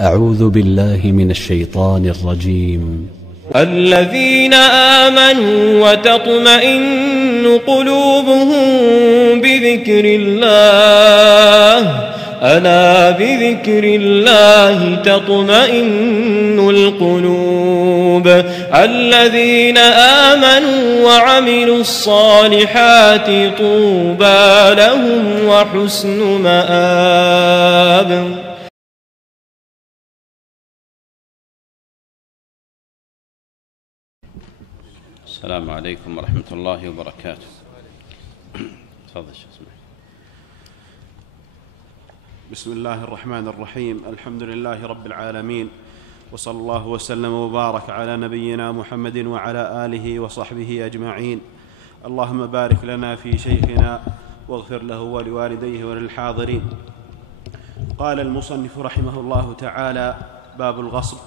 أعوذ بالله من الشيطان الرجيم. الذين آمنوا وتطمئن قلوبهم بذكر الله ألا بذكر الله تطمئن القلوب الذين آمنوا وعملوا الصالحات طوبى لهم وحسن مآب. السلام عليكم ورحمة الله وبركاته. تفضل شيخ اسمع. بسم الله الرحمن الرحيم. الحمد لله رب العالمين، وصلى الله وسلم وبارك على نبينا محمد وعلى آله وصحبه أجمعين. اللهم بارك لنا في شيخنا واغفر له ولوالديه وللحاضرين. قال المصنف رحمه الله تعالى: باب الغصب.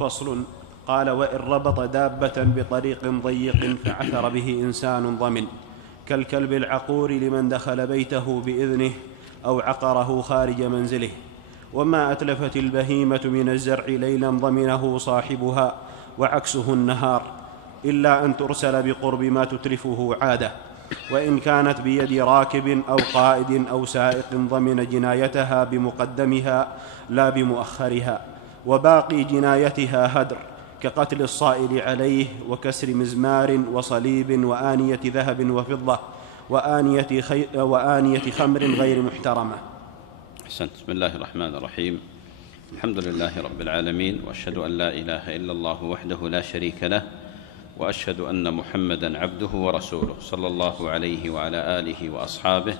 فصل. قال: وإن ربط دابة بطريق ضيق فعثر به إنسان ضمن، كالكلب العقور لمن دخل بيته بإذنه أو عقره خارج منزله. وما أتلفت البهيمة من الزرع ليلا ضمنه صاحبها، وعكسه النهار، إلا أن ترسل بقرب ما تتلفه عادة. وإن كانت بيد راكب أو قائد أو سائق ضمن جنايتها بمقدمها لا بمؤخرها، وباقي جنايتها هدر، كقتل الصائل عليه وكسر مزمار وصليب وآنية ذهب وفضة وآنية خمر غير محترمة. أحسنت. بسم الله الرحمن الرحيم. الحمد لله رب العالمين، وأشهد أن لا إله إلا الله وحده لا شريك له، وأشهد أن محمدًا عبده ورسوله، صلى الله عليه وعلى آله وأصحابه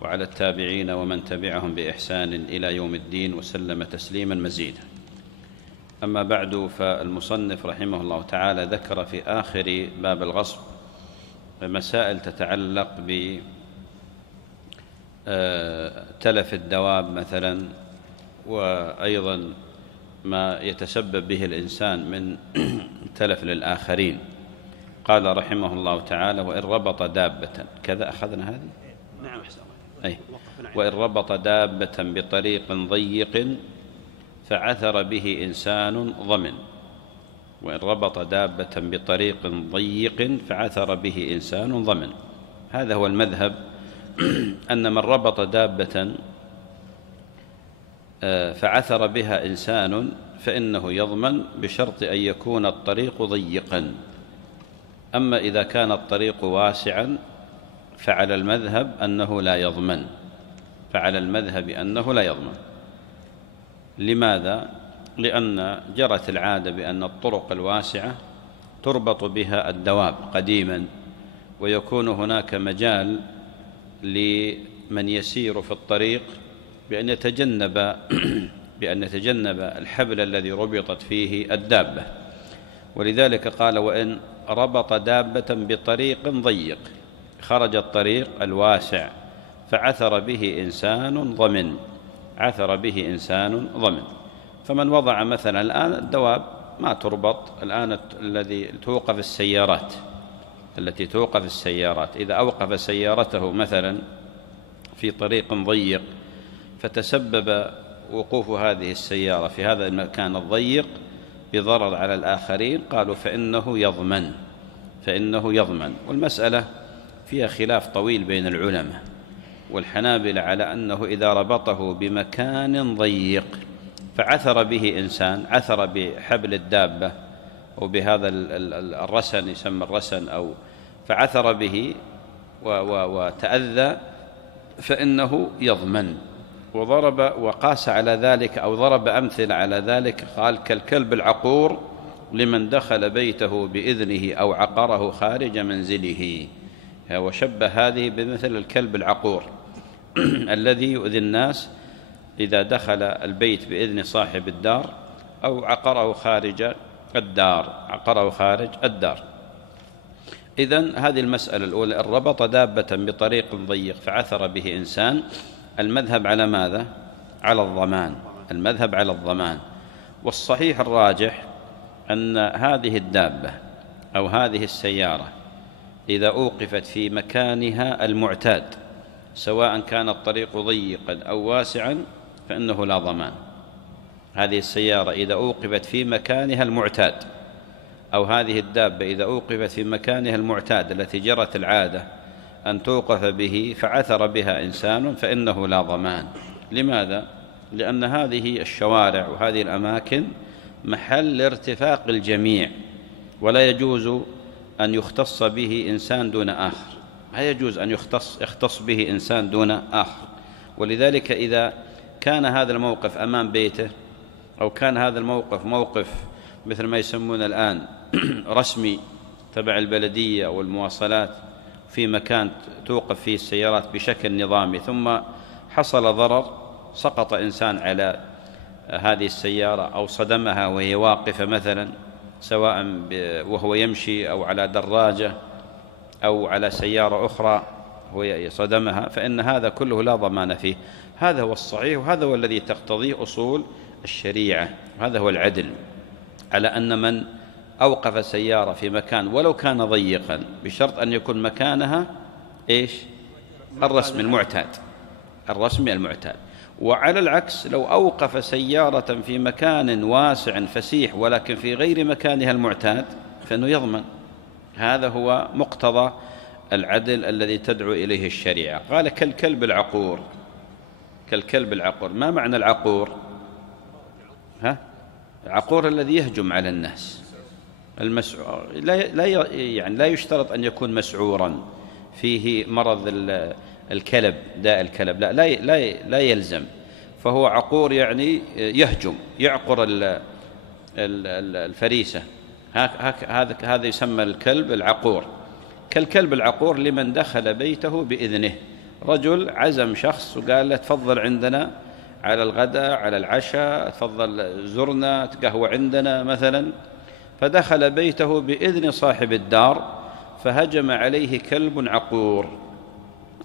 وعلى التابعين ومن تبعهم بإحسان إلى يوم الدين، وسلم تسليمًا مزيدا. أما بعد، فالمصنف رحمه الله تعالى ذكر في آخر باب الغصب مسائل تتعلق بتلف الدواب مثلا، وأيضا ما يتسبب به الإنسان من تلف للآخرين. قال رحمه الله تعالى: وإن ربط دابة، كذا أخذنا هذه؟ نعم. وإن ربط دابة بطريق ضيق فعثر به إنسان ضمن. وإن ربط دابة بطريق ضيق فعثر به إنسان ضمن. هذا هو المذهب، أن من ربط دابة فعثر بها إنسان فإنه يضمن، بشرط أن يكون الطريق ضيقا. أما إذا كان الطريق واسعا فعلى المذهب أنه لا يضمن. لماذا؟ لأن جرت العادة بأن الطرق الواسعة تربط بها الدواب قديما، ويكون هناك مجال لمن يسير في الطريق بأن يتجنب الحبل الذي ربطت فيه الدابة. ولذلك قال: وإن ربط دابة بطريق ضيق، خرج الطريق الواسع فعثر به إنسان ضمن. فمن وضع مثلا الآن الدواب ما تربط الآن، التي توقف السيارات، إذا أوقف سيارته مثلا في طريق ضيق فتسبب وقوف هذه السيارة في هذا المكان الضيق بضرر على الآخرين، قالوا فإنه يضمن. والمسألة فيها خلاف طويل بين العلماء، والحنابلة على أنه إذا ربطه بمكان ضيق فعثر به إنسان، عثر بحبل الدابة أو بهذا الرسن، يسمى الرسن، أو فعثر به وتأذى، فإنه يضمن. وضرب وقاس على ذلك، أو ضرب أمثل على ذلك، قال: كالكلب العقور لمن دخل بيته بإذنه أو عقره خارج منزله. وشبه هذه بمثل الكلب العقور الذي يؤذي الناس إذا دخل البيت بإذن صاحب الدار أو عقره خارج الدار. إذن هذه المسألة الأولى: ربط دابة بطريق ضيق فعثر به إنسان. المذهب على ماذا؟ على الضمان. والصحيح الراجح أن هذه الدابة أو هذه السيارة إذا أوقفت في مكانها المعتاد، سواء كان الطريق ضيقا أو واسعا، فإنه لا ضمان. هذه السيارة إذا أوقفت في مكانها المعتاد، أو هذه الدابة إذا أوقفت في مكانها المعتاد التي جرت العادة أن توقف به فعثر بها إنسان فإنه لا ضمان. لماذا؟ لأن هذه الشوارع وهذه الأماكن محل ارتفاق الجميع، ولا يجوز أن يختص به إنسان دون آخر، لا يجوز أن يختص به إنسان دون آخر. ولذلك إذا كان هذا الموقف أمام بيته، أو كان هذا الموقف موقف مثل ما يسمون الآن رسمي تبع البلدية أو المواصلات، في مكان توقف فيه السيارات بشكل نظامي، ثم حصل ضرر، سقط إنسان على هذه السيارة أو صدمها وهي واقفة مثلا، سواء وهو يمشي أو على دراجة أو على سيارة أخرى هو صدمها، فإن هذا كله لا ضمان فيه. هذا هو الصحيح، وهذا هو الذي تقتضيه أصول الشريعة، وهذا هو العدل، على أن من أوقف سيارة في مكان ولو كان ضيقا بشرط أن يكون مكانها إيش؟ الرسمي المعتاد، الرسمي المعتاد. وعلى العكس لو أوقف سيارة في مكان واسع فسيح ولكن في غير مكانها المعتاد فإنه يضمن. هذا هو مقتضى العدل الذي تدعو إليه الشريعة. قال كالكلب العقور. كالكلب العقور، ما معنى العقور؟ العقور الذي يهجم على الناس، المسعور. لا يشترط أن يكون مسعورا فيه مرض الكلب، داء الكلب، لا يلزم. فهو عقور يعني يهجم، يعقر الفريسة، هذا يسمى الكلب العقور. كالكلب العقور لمن دخل بيته بإذنه. رجل عزم شخص وقال له تفضل عندنا على الغداء، على العشاء، تفضل زرنا، تقهوى عندنا مثلا، فدخل بيته بإذن صاحب الدار فهجم عليه كلب عقور.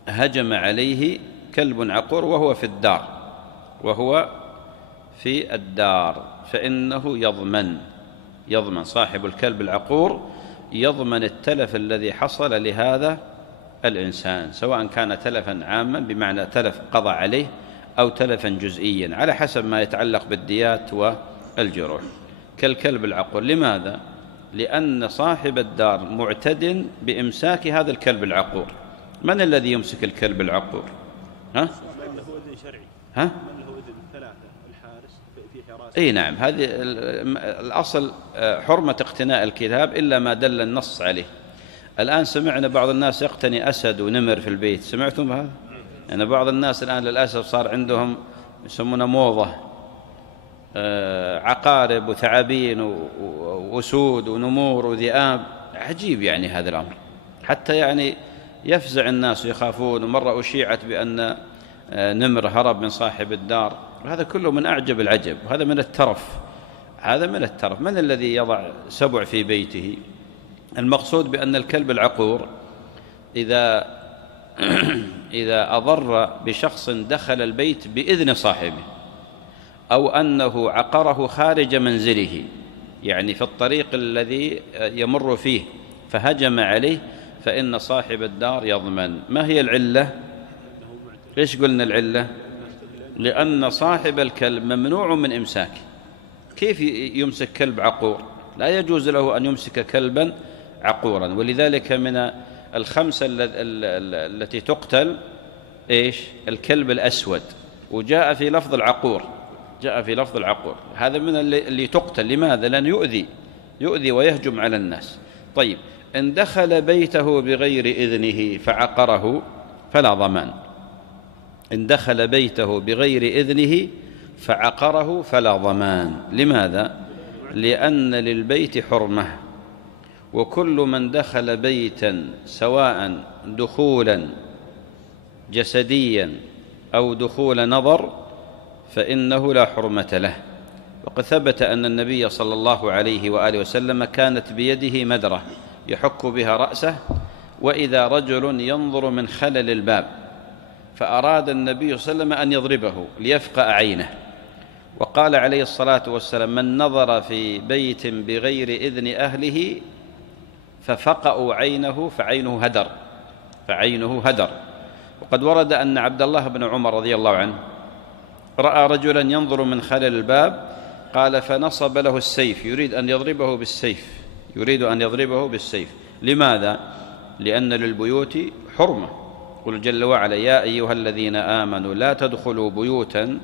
هجم عليه كلب عقور وهو في الدار، فإنه يضمن صاحب الكلب العقور، يضمن التلف الذي حصل لهذا الإنسان، سواء كان تلفا عاما بمعنى تلف قضى عليه أو تلفا جزئيا على حسب ما يتعلق بالديات والجروح. كالكلب العقور. لماذا؟ لأن صاحب الدار معتد بإمساك هذا الكلب العقور. من الذي يمسك الكلب العقور؟ من له إذن شرعي؟ من له إذن ثلاثة؟ الحارس في حراسة. أي نعم، هذه الأصل حرمة اقتناء الكلاب إلا ما دل النص عليه. الآن سمعنا بعض الناس يقتني أسد ونمر في البيت، سمعتم بهذا؟ يعني بعض الناس الآن للأسف صار عندهم يسمونه موضة، عقارب وثعابين وأسود ونمور وذئاب. عجيب يعني هذا الأمر، حتى يعني يفزع الناس ويخافون. ومرة أشيعت بأن نمر هرب من صاحب الدار، وهذا كله من أعجب العجب، وهذا من الترف. من الذي يضع سبع في بيته؟ المقصود بأن الكلب العقور إذا أضر بشخص دخل البيت بإذن صاحبه، أو أنه عقره خارج منزله، يعني في الطريق الذي يمر فيه فهجم عليه، فإن صاحب الدار يضمن. ما هي العلة؟ إيش قلنا العلة؟ لأن صاحب الكلب ممنوع من إمساكه. كيف يمسك كلب عقور؟ لا يجوز له أن يمسك كلبا عقورا. ولذلك من الخمسة التي تقتل إيش؟ الكلب الأسود، وجاء في لفظ العقور، هذا من اللي تقتل. لماذا؟ لأن يؤذي ويهجم على الناس. طيب، إن دخل بيته بغير إذنه فعقره فلا ضمان. إن دخل بيته بغير إذنه فعقره فلا ضمان. لماذا؟ لأن للبيت حرمة، وكل من دخل بيتا سواء دخولا جسديا أو دخول نظر فإنه لا حرمة له. وقد ثبت أن النبي صلى الله عليه وآله وسلم كانت بيده مدرة يحك بها رأسه، وإذا رجل ينظر من خلل الباب فأراد النبي صلى الله عليه وسلم أن يضربه ليفقأ عينه، وقال عليه الصلاة والسلام: من نظر في بيت بغير إذن أهله ففقأوا عينه فعينه هدر. وقد ورد أن عبد الله بن عمر رضي الله عنه رأى رجلا ينظر من خلل الباب قال فنصب له السيف، يريد أن يضربه بالسيف. لماذا؟ لأن للبيوت حرمة. قل جل وعلا: يا أيها الذين آمنوا لا تدخلوا بيوتا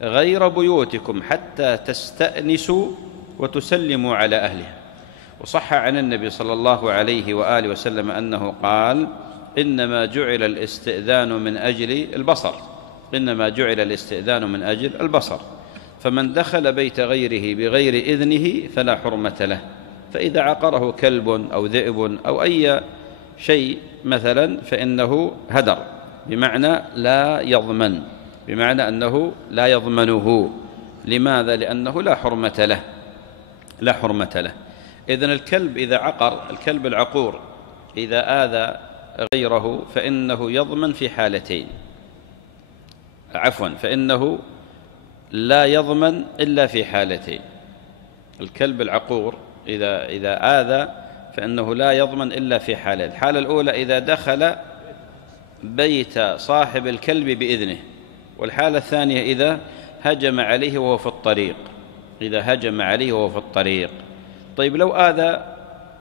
غير بيوتكم حتى تستأنسوا وتسلموا على أهلها. وصح عن النبي صلى الله عليه وآله وسلم أنه قال: إنما جعل الاستئذان من أجل البصر، فمن دخل بيت غيره بغير إذنه فلا حرمة له. فإذا عقره كلب أو ذئب أو أي شيء مثلا فإنه هدر، بمعنى أنه لا يضمنه. لماذا؟ لأنه لا حرمة له. إذن الكلب إذا عقر، الكلب العقور إذا آذى غيره فإنه يضمن في حالتين، فإنه لا يضمن إلا في حالتين. الكلب العقور إذا آذى فإنه لا يضمن إلا في حالتين. الحالة الأولى إذا دخل بيت صاحب الكلب بإذنه، والحالة الثانية إذا هجم عليه وهو في الطريق. طيب لو آذى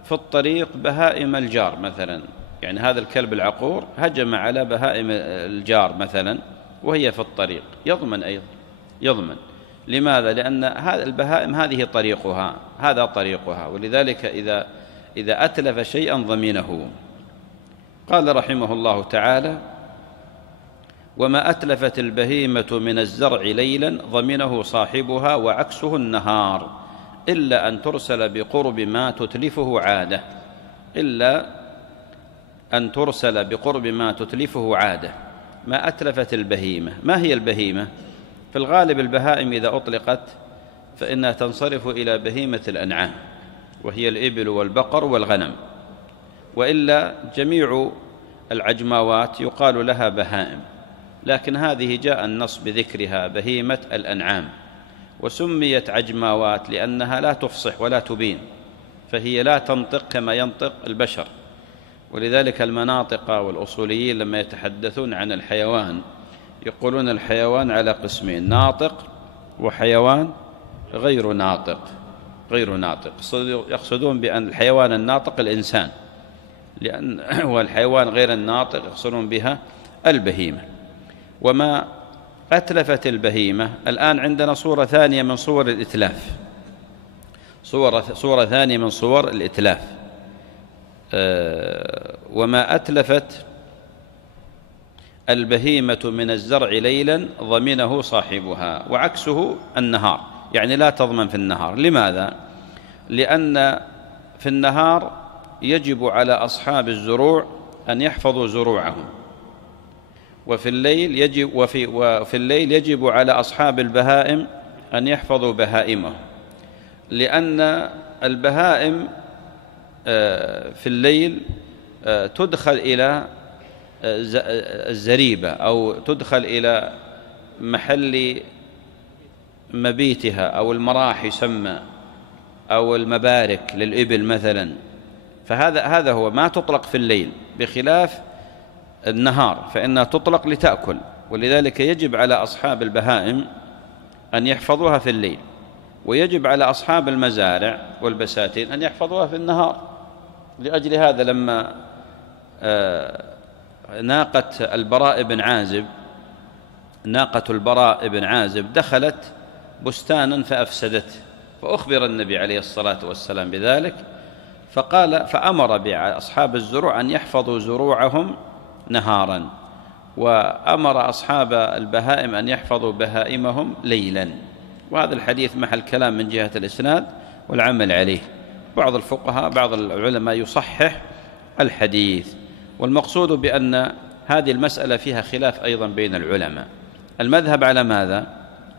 في الطريق بهائم الجار مثلا، يعني هذا الكلب العقور هجم على بهائم الجار مثلا وهي في الطريق، يضمن. لماذا؟ لأن هذا البهائم هذه طريقها، ولذلك إذا أتلف شيئا ضمنه. قال رحمه الله تعالى: وما أتلفت البهيمة من الزرع ليلا ضمنه صاحبها وعكسه النهار، إلا أن ترسل بقرب ما تتلفه عادة. ما أتلفت البهيمة. ما هي البهيمة؟ في الغالب البهائم إذا أطلقت فإنها تنصرف إلى بهيمة الأنعام، وهي الإبل والبقر والغنم، وإلا جميع العجماوات يقال لها بهائم، لكن هذه جاء النص بذكرها بهيمة الأنعام، وسميت عجماوات لأنها لا تفصح ولا تبين، فهي لا تنطق كما ينطق البشر. ولذلك المناطق والأصوليين لما يتحدثون عن الحيوان يقولون الحيوان على قسمين: ناطق وحيوان غير ناطق. يقصدون بأن الحيوان الناطق الإنسان، والحيوان غير الناطق يقصدون بها البهيمة. وما أتلفت البهيمة، الآن عندنا صورة ثانية من صور الإتلاف، صورة ثانية من صور الإتلاف. وما أتلفت البهيمة من الزرع ليلا ضمنه صاحبها وعكسه النهار، يعني لا تضمن في النهار. لماذا؟ لأن في النهار يجب على أصحاب الزروع أن يحفظوا زروعهم، وفي الليل يجب على أصحاب البهائم أن يحفظوا بهائمهم، لأن البهائم في الليل تدخل إلى الزريبة أو تدخل إلى محل مبيتها أو المراح يسمى، أو المبارك للإبل مثلا. فهذا هو ما تطلق في الليل، بخلاف النهار فإنها تطلق لتأكل، ولذلك يجب على أصحاب البهائم أن يحفظوها في الليل، ويجب على أصحاب المزارع والبساتين أن يحفظوها في النهار. لأجل هذا لما ناقة البراء بن عازب دخلت بستانا فأفسدته، فأخبر النبي عليه الصلاة والسلام بذلك، فأمر بأصحاب الزروع أن يحفظوا زروعهم نهارا، وأمر أصحاب البهائم أن يحفظوا بهائمهم ليلا. وهذا الحديث محل كلام من جهة الإسناد والعمل عليه. بعض الفقهاء بعض العلماء يصحح الحديث، والمقصود بأن هذه المسألة فيها خلاف أيضا بين العلماء. المذهب على ماذا؟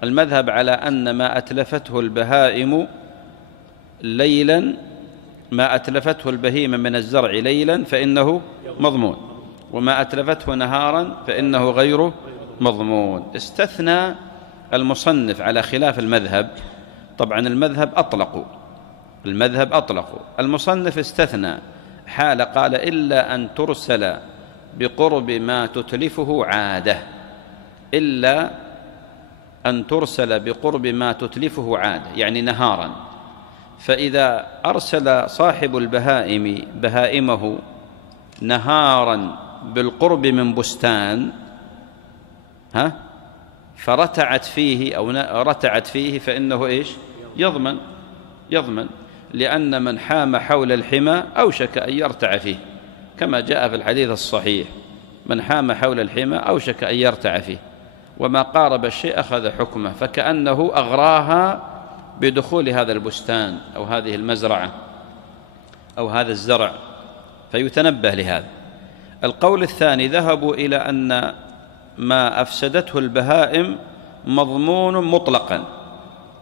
المذهب على أن ما أتلفته البهائم ليلا، ما أتلفته البهيمة من الزرع ليلا فإنه مضمون، وما أتلفته نهارا فإنه غير مضمون. استثنى المصنف على خلاف المذهب، طبعا المذهب أطلقوا، المصنف استثنى حال، قال: إلا أن ترسل بقرب ما تتلفه عادة، إلا أن ترسل بقرب ما تتلفه عادة، يعني نهارا. فإذا أرسل صاحب البهائم بهائمه نهارا بالقرب من بستان فرتعت فيه أو رتعت فيه فإنه إيش؟ يضمن، لأن من حام حول الحمى أوشك أن يرتع فيه، كما جاء في الحديث الصحيح: من حام حول الحمى أوشك أن يرتع فيه، وما قارب الشيء أخذ حكمه، فكأنه أغراها بدخول هذا البستان أو هذه المزرعة أو هذا الزرع، فيتنبه لهذا. القول الثاني ذهبوا إلى أن ما أفسدته البهائم مضمون مطلقا.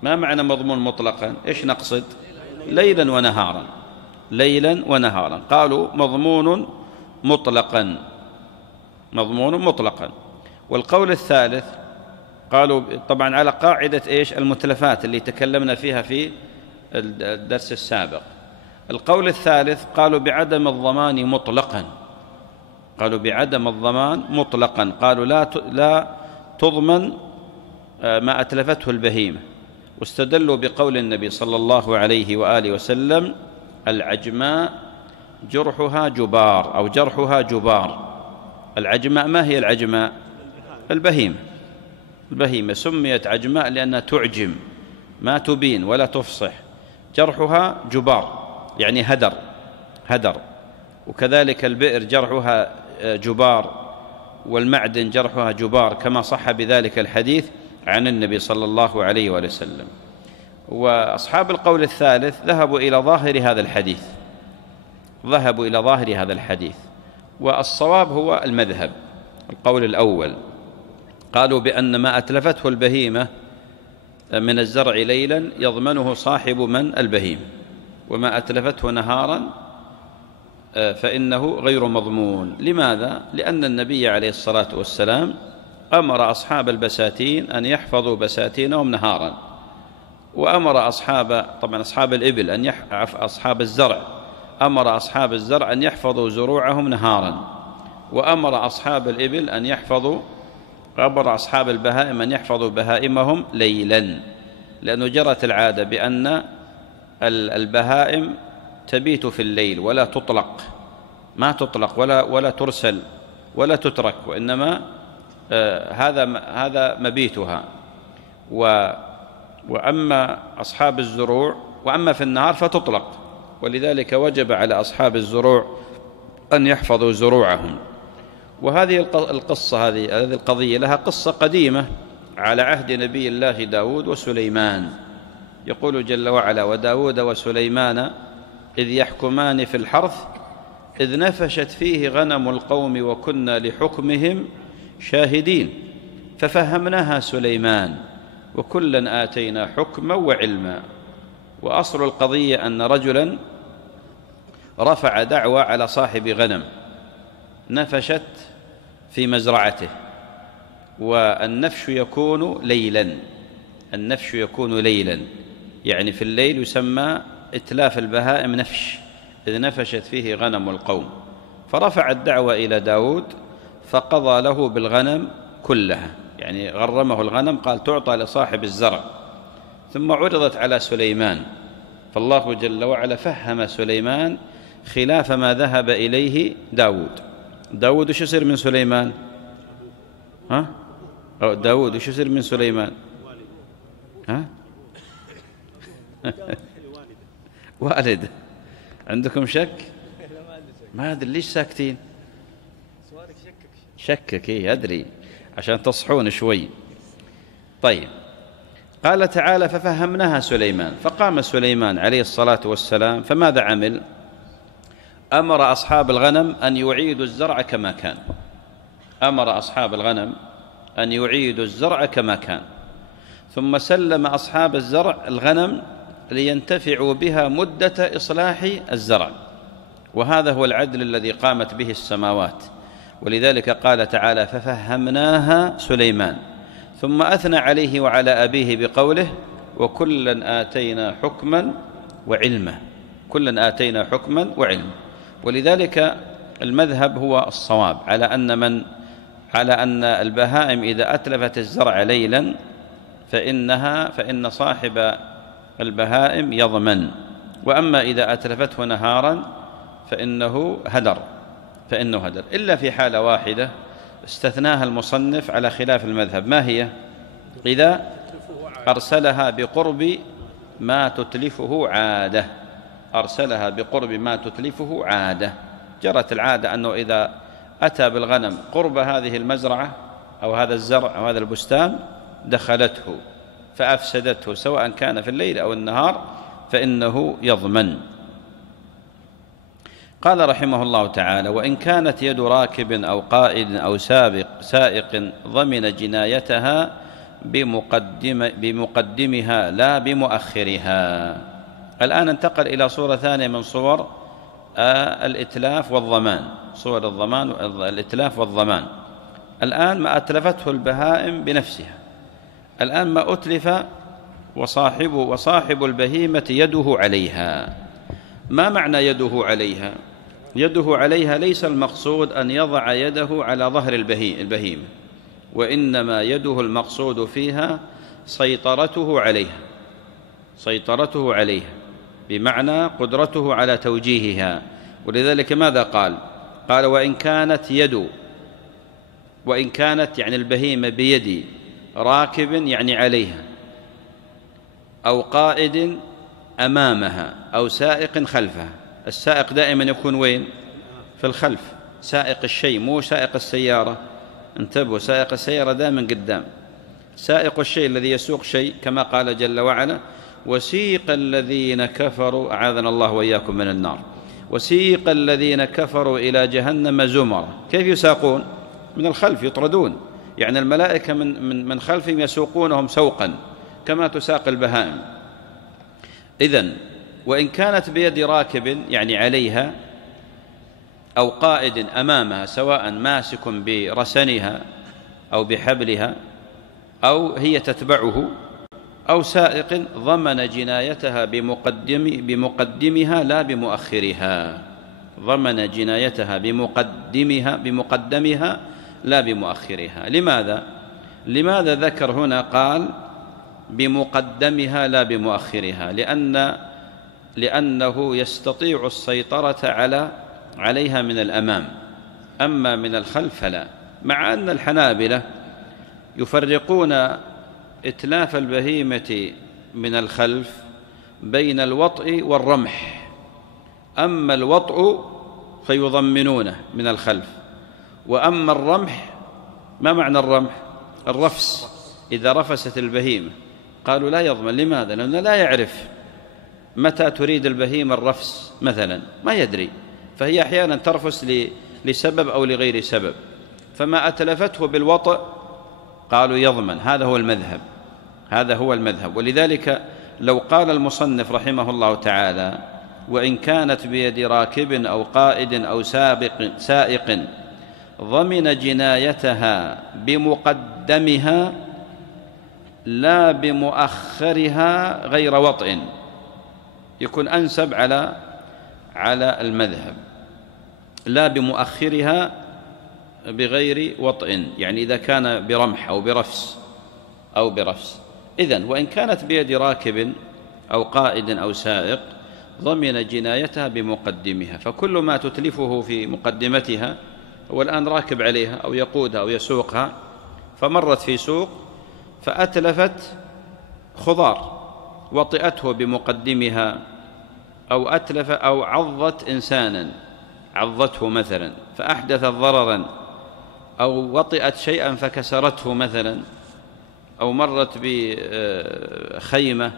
ما معنى مضمون مطلقا؟ إيش نقصد؟ ليلا ونهارا. قالوا مضمون مطلقا. والقول الثالث قالوا طبعا على قاعدة إيش؟ المتلفات اللي تكلمنا فيها في الدرس السابق. القول الثالث قالوا بعدم الضمان مطلقا، قالوا لا تضمن ما أتلفته البهيمة، واستدلوا بقول النبي صلى الله عليه وآله وسلم: العجماء جرحها جبار. العجماء، ما هي العجماء؟ البهيمة سميت عجماء لأنها تعجم، ما تبين ولا تفصح. جرحها جبار، يعني هدر. وكذلك البئر جرحها جبار، والمعدن جرحها جبار، كما صح بذلك الحديث عن النبي صلى الله عليه وآله وسلم. وأصحاب القول الثالث ذهبوا إلى ظاهر هذا الحديث، والصواب هو المذهب القول الأول. قالوا بأن ما أتلفته البهيمة من الزرع ليلا يضمنه صاحب من البهيم، وما أتلفته نهارا فإنه غير مضمون. لماذا؟ لأن النبي عليه الصلاة والسلام أمر أصحاب البساتين أن يحفظوا بساتينهم نهارا، وأمر أصحاب الإبل أصحاب الزرع، أمر أصحاب الزرع أن يحفظوا زروعهم نهارا، وأمر أصحاب البهائم أن يحفظوا بهائمهم ليلا، لأنه جرت العادة بأن البهائم تبيت في الليل ولا تطلق، ما تطلق ولا ترسل ولا تترك، وإنما هذا مبيتها. وأما أصحاب الزروع وأما في النهار فتطلق، ولذلك وجب على أصحاب الزروع أن يحفظوا زروعهم. وهذه هذه القضية لها قصة قديمة على عهد نبي الله داود وسليمان. يقول جل وعلا: وداود وسليمان إذ يحكمان في الحرث إذ نفشت فيه غنم القوم وكنا لحكمهم شاهدين ففهمناها سليمان وكلا آتينا حكما وعلما. وأصل القضية أن رجلا رفع دعوى على صاحب غنم نفشت في مزرعته، والنفش يكون ليلا، يعني في الليل يسمى إتلاف البهائم نفش، إذ نفشت فيه غنم القوم. فرفع الدعوى إلى داود فقضى له بالغنم كلها، يعني غرمه الغنم، قال تعطى لصاحب الزرع. ثم عرضت على سليمان، فالله جل وعلا فهم سليمان خلاف ما ذهب إليه داود وش يصير من سليمان؟ داود وش يصير من سليمان؟ والد. عندكم شك؟ ما أدري ليش ساكتين؟ شكك أدري، عشان تصحون شوي. طيب، قال تعالى: ففهمناها سليمان. فقام سليمان عليه الصلاة والسلام، فماذا عمل؟ أمر أصحاب الغنم أن يعيدوا الزرع كما كان، ثم سلم أصحاب الزرع الغنم لينتفعوا بها مدة إصلاح الزرع. وهذا هو العدل الذي قامت به السماوات، ولذلك قال تعالى: ففهمناها سليمان، ثم أثنى عليه وعلى أبيه بقوله: وكلا آتينا حكما وعلما. ولذلك المذهب هو الصواب على أن البهائم إذا أتلفت الزرع ليلا فإن صاحب البهائم يضمن. وأما إذا أتلفته نهارا فإنه هدر إلا في حالة واحدة استثناها المصنف على خلاف المذهب. ما هي؟ إذا أرسلها بقرب ما تتلفه عادة، جرت العادة أنه إذا أتى بالغنم قرب هذه المزرعة أو هذا الزرع أو هذا البستان دخلته فأفسدته سواء كان في الليل أو النهار فإنه يضمن. قال رحمه الله تعالى: وإن كانت يد راكب أو قائد أو سائق ضمن جنايتها بمقدمها لا بمؤخرها. الآن انتقل إلى صورة ثانية من صور الإتلاف والضمان، صور الإتلاف والضمان. الآن ما أتلفته البهائم بنفسها، الآن ما أتلف وصاحب البهيمة يده عليها. ما معنى يده عليها؟ يده عليها ليس المقصود أن يضع يده على ظهر البهيمة، وإنما يده المقصود فيها سيطرته عليها، بمعنى قدرته على توجيهها. ولذلك ماذا قال؟ وإن كانت يعني البهيمة بيد راكب يعني عليها، أو قائد أمامها، أو سائق خلفها. السائق دائما يكون وين؟ في الخلف، سائق الشيء مو سائق السيارة. انتبهوا، سائق السيارة دائما قدام، سائق الشيء الذي يسوق شيء كما قال جل وعلا: وسيق الذين كفروا، أعاذنا الله وإياكم من النار، وسيق الذين كفروا إلى جهنم زمرا. كيف يساقون؟ من الخلف، يطردون، يعني الملائكة من خلفهم يسوقونهم سوقا كما تساق البهائم. إذن وإن كانت بيد راكب يعني عليها، أو قائد أمامها سواء ماسك برسنها أو بحبلها أو هي تتبعه، أو سائق، ضمن جنايتها بمقدمها لا بمؤخرها. ضمن جنايتها بمقدمها لا بمؤخرها. لماذا ذكر هنا قال بمقدمها لا بمؤخرها؟ لأنه يستطيع السيطرة عليها من الأمام، أما من الخلف فلا. مع أن الحنابلة يفرقون إتلاف البهيمة من الخلف بين الوطء والرمح. أما الوطء فيضمنونه من الخلف، وأما الرمح، ما معنى الرمح؟ الرفس، إذا رفست البهيمة قالوا لا يضمن. لماذا؟ لأنه لا يعرف متى تريد البهيمة الرفس مثلا، ما يدري، فهي أحيانا ترفس لسبب أو لغير سبب، فما أتلفته بالوطء قالوا يضمن. هذا هو المذهب. ولذلك لو قال المصنف رحمه الله تعالى: وإن كانت بيد راكب أو قائد أو سائق ضمن جنايتها بمقدمها لا بمؤخرها غير وطء، يكون أنسب على المذهب. لا بمؤخرها بغير وطء، يعني إذا كان برمح أو برفس. إذن وإن كانت بيد راكب أو قائد أو سائق ضمن جنايتها بمقدمها. فكل ما تتلفه في مقدمتها، هو الآن راكب عليها أو يقودها أو يسوقها، فمرت في سوق فأتلفت خضار، وطئته بمقدمها، أو عضت إنسانا، عضته مثلا فأحدثت ضررا، أو وطئت شيئا فكسرته مثلا، أو مرت بخيمة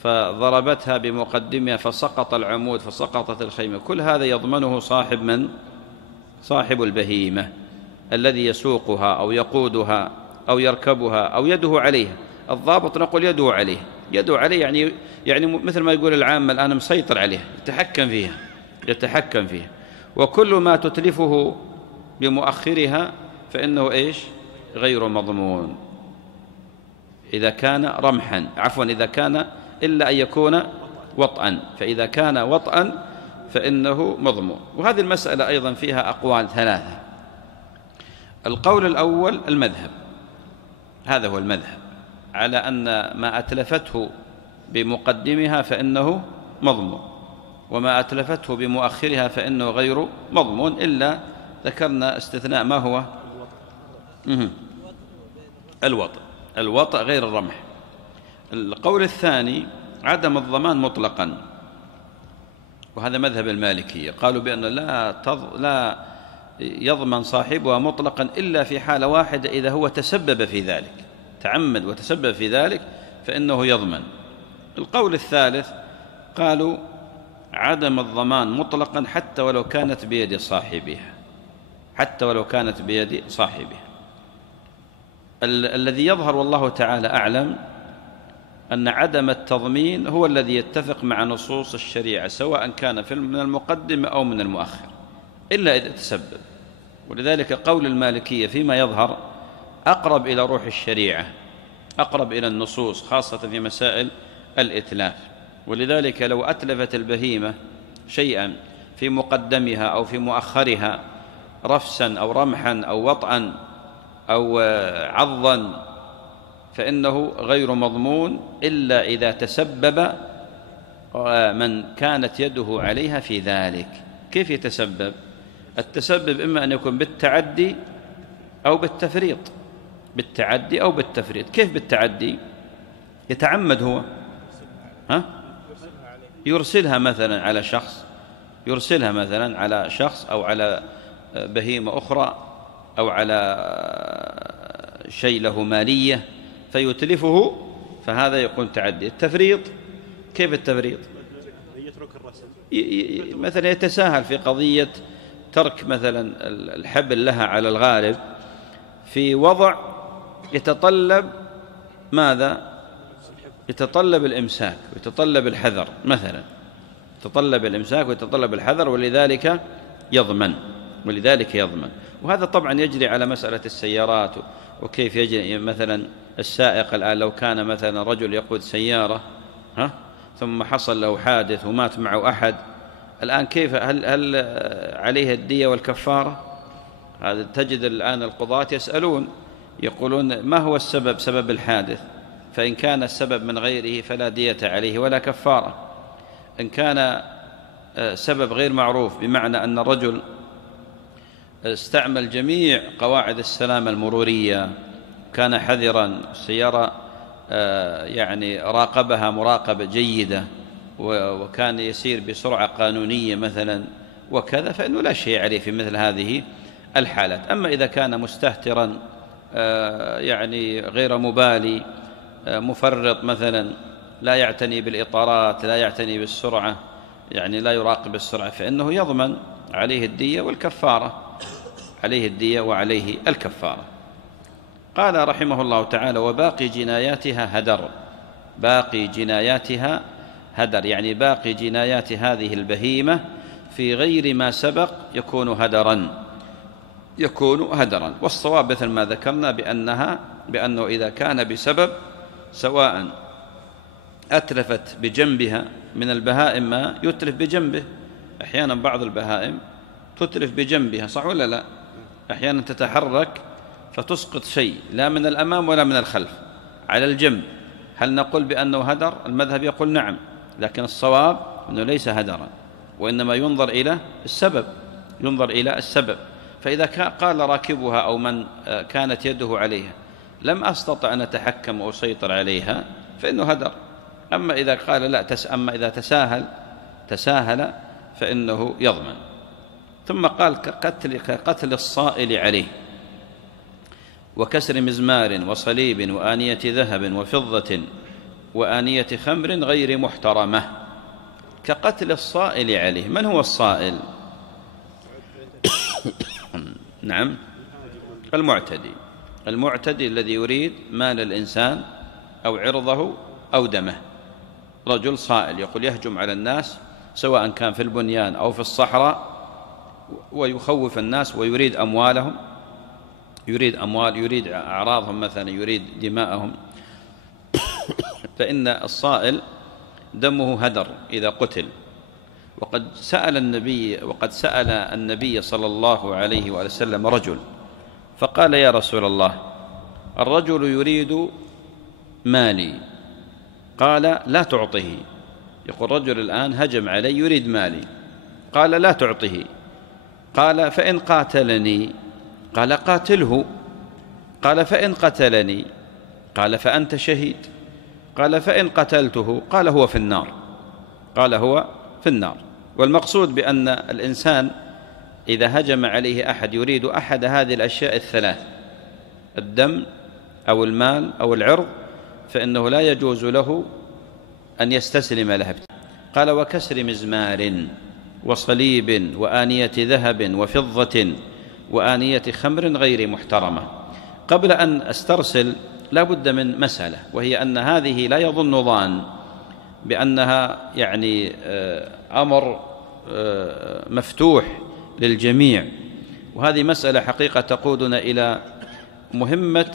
فضربتها بمقدمها فسقط العمود فسقطت الخيمة. كل هذا يضمنه صاحب البهيمة الذي يسوقها أو يقودها أو يركبها أو يده عليها. الضابط نقول يده عليه، يعني مثل ما يقول العامة الآن مسيطر عليها، يتحكم فيها. وكل ما تتلفه بمؤخرها فإنه غير مضمون إذا كان رمحا، إذا كان إلا أن يكون وطئا، فإذا كان وطئا فإنه مضمون. وهذه المسألة أيضا فيها أقوال ثلاثة. القول الأول المذهب، هذا هو المذهب، على أن ما أتلفته بمقدمها فإنه مضمون، وما أتلفته بمؤخرها فإنه غير مضمون، إلا ذكرنا استثناء ما هو الوطأ غير الرمح. القول الثاني عدم الضمان مطلقا، وهذا مذهب المالكية، قالوا بأنه لا يضمن صاحبها مطلقا إلا في حالة واحدة، إذا هو تسبب في ذلك، تعمد وتسبب في ذلك فإنه يضمن. القول الثالث قالوا عدم الضمان مطلقا حتى ولو كانت بيد صاحبها، حتى ولو كانت بيد صاحبها. الذي يظهر والله تعالى أعلم أن عدم التضمين هو الذي يتفق مع نصوص الشريعة، سواء كان من المقدم أو من المؤخر، إلا إذا تسبب. ولذلك قول المالكية فيما يظهر أقرب إلى روح الشريعة، أقرب إلى النصوص، خاصة في مسائل الإتلاف. ولذلك لو أتلفت البهيمة شيئا في مقدمها أو في مؤخرها، رفسا أو رمحا أو وطئا أو عضا، فإنه غير مضمون إلا إذا تسبب من كانت يده عليها في ذلك. كيف يتسبب؟ التسبب إما أن يكون بالتعدي أو بالتفريط، بالتعدي أو بالتفريط. كيف بالتعدي؟ يتعمد هو يرسلها مثلا على شخص، يرسلها مثلا على شخص أو على بهيمة أخرى أو على شيء له مالية فيتلفه، فهذا يكون تعدي. التفريط كيف التفريط؟ مثلا يتساهل في قضية ترك مثلا الحبل لها على الغالب في وضع يتطلب ماذا؟ يتطلب الإمساك ويتطلب الحذر، مثلا يتطلب الإمساك ويتطلب الحذر، ولذلك يضمن. وهذا طبعا يجري على مسألة السيارات، وكيف يجري مثلا السائق الآن لو كان مثلا رجل يقود سيارة ثم حصل له حادث ومات معه أحد، الآن كيف هل عليه الدية والكفارة؟ هذا تجد الآن القضاة يسألون يقولون ما هو السبب، سبب الحادث؟ فإن كان السبب من غيره فلا دية عليه ولا كفارة. إن كان سبب غير معروف، بمعنى أن الرجل استعمل جميع قواعد السلامة المرورية، كان حذرا، السيارة يعني راقبها مراقبة جيدة، وكان يسير بسرعة قانونية مثلا وكذا، فإنه لا شيء عليه في مثل هذه الحالات. أما إذا كان مستهترا يعني غير مبالي، مفرط مثلا، لا يعتني بالإطارات، لا يعتني بالسرعة، يعني لا يراقب السرعة، فإنه يضمن، عليه الدية والكفارة، عليه الدية وعليه الكفارة. قال رحمه الله تعالى وباقي جناياتها هدر. باقي جناياتها هدر، يعني باقي جنايات هذه البهيمة في غير ما سبق يكون هدرا. والصواب مثل ما ذكرنا بأنه إذا كان بسبب، سواء أتلفت بجنبها من البهائم ما يتلف بجنبه، أحيانا بعض البهائم تتلف بجنبها، صح ولا لا؟ أحيانا تتحرك فتسقط شيء لا من الأمام ولا من الخلف على الجنب، هل نقول بأنه هدر؟ المذهب يقول نعم، لكن الصواب أنه ليس هدرا، وإنما ينظر إلى السبب. فإذا قال راكبها أو من كانت يده عليها لم أستطع أن أتحكم وأسيطر عليها فإنه هدر. أما إذا قال لا، أما إذا تساهل فإنه يضمن. ثم قال كقتل الصائل عليه، وكسر مزمار وصليب وآنية ذهب وفضة وآنية خمر غير محترمة. كقتل الصائل عليه. من هو الصائل؟ نعم، المعتدي الذي يريد مال الإنسان أو عرضه أو دمه. رجل صائل يقول يهجم على الناس سواء كان في البنيان أو في الصحراء ويخوف الناس ويريد أموالهم، يريد أعراضهم مثلا، يريد دماءهم، فإن الصائل دمه هدر إذا قتل. وقد سأل النبي صلى الله عليه وسلم رجل فقال يا رسول الله، الرجل يريد مالي. قال لا تعطه. يقول رجل الآن هجم علي يريد مالي، قال لا تعطه. قال فإن قاتلني، قال قاتله. قال فإن قتلني، قال فأنت شهيد. قال فإن قتلته، قال هو في النار. قال هو في النار. والمقصود بأن الإنسان إذا هجم عليه أحد يريد أحد هذه الأشياء الثلاث، الدم أو المال أو العرض، فإنه لا يجوز له أن يستسلم له. قال وكسر مزمار وصليب وآنية ذهب وفضة وآنية خمر غير محترمة. قبل أن أسترسل لا بد من مسألة، وهي أن هذه لا يظن ظان بأنها يعني أمر مفتوح للجميع، وهذه مسألة حقيقة تقودنا إلى مهمة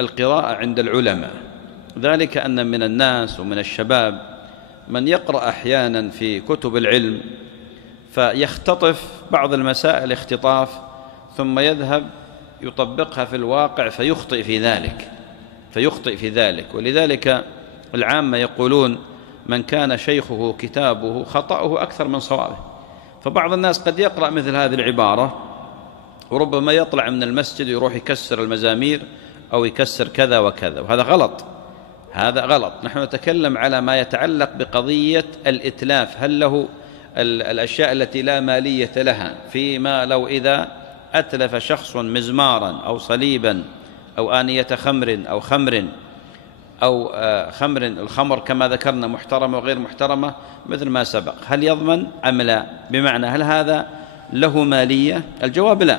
القراءة عند العلماء. ذلك أن من الناس ومن الشباب من يقرأ أحيانا في كتب العلم فيختطف بعض المسائل اختطاف، ثم يذهب يطبقها في الواقع فيخطئ في ذلك. ولذلك العامة يقولون من كان شيخه كتابه خطأه أكثر من صوابه. فبعض الناس قد يقرأ مثل هذه العبارة وربما يطلع من المسجد ويروح يكسر المزامير أو يكسر كذا وكذا، وهذا غلط. هذا غلط. نحن نتكلم على ما يتعلق بقضية الإتلاف. هل له الأشياء التي لا مالية لها، فيما لو إذا أتلف شخص مزمارا أو صليبا أو آنية خمر أو خمر أو خمر، الخمر كما ذكرنا محترمة وغير محترمة مثل ما سبق، هل يضمن أم لا؟ بمعنى هل هذا له مالية؟ الجواب لا.